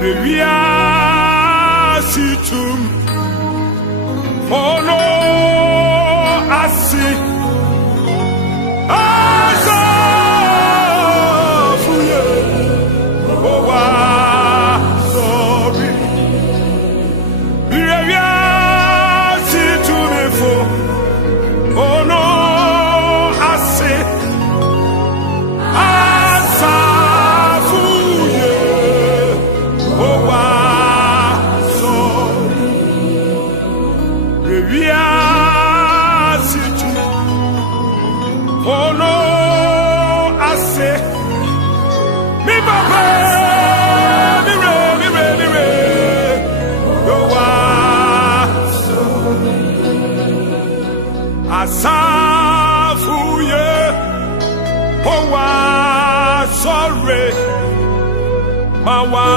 Revia situm ono asi azafuye owa sorry revia situm fo ono asi Asafuye, owa sorry, mawa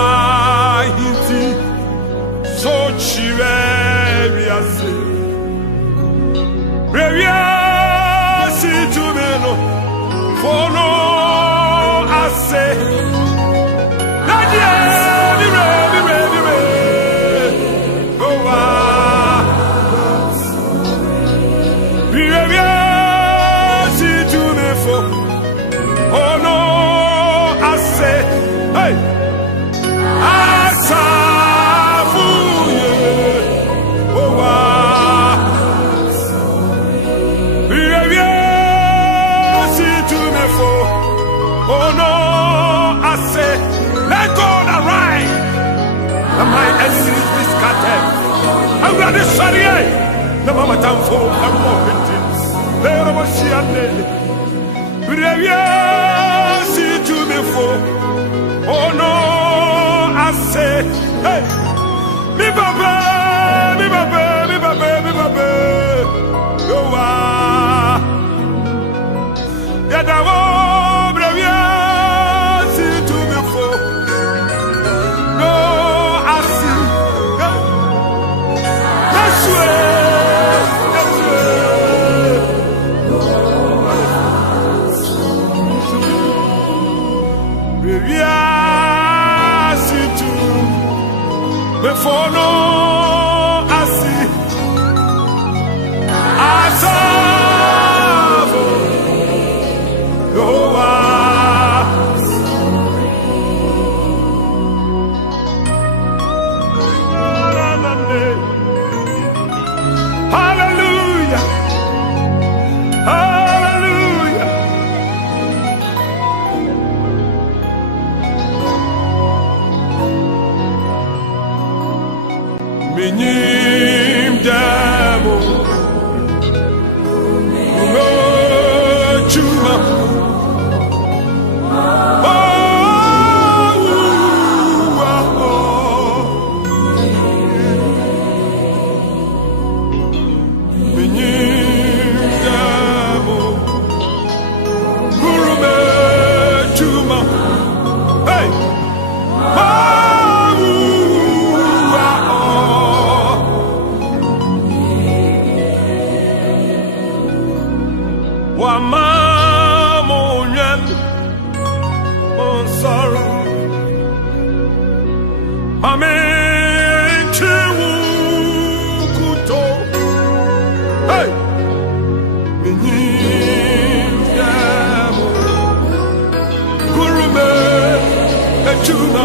hiti, so chire biase, revia si tu meno, fono ase, nadie mi owa. Oh no, I say, hey, Asafuye, oh oh no, I say, let God arise, and my enemies be scattered. I'm ready, sorry, no mama time for I'm walking. There was she and si tu me fous, oh no, I say, hey, mi baba, yo ah, yada wo brevia, si tu me fous, no, I see, that's way. Before no asi asavo yoa hallelujah hallelujah Minim demo no chuma Minim demo gurume chuma hey Wamamonyan on sorrow Mame Chiwukuto Hey Minyam Gurume Echuna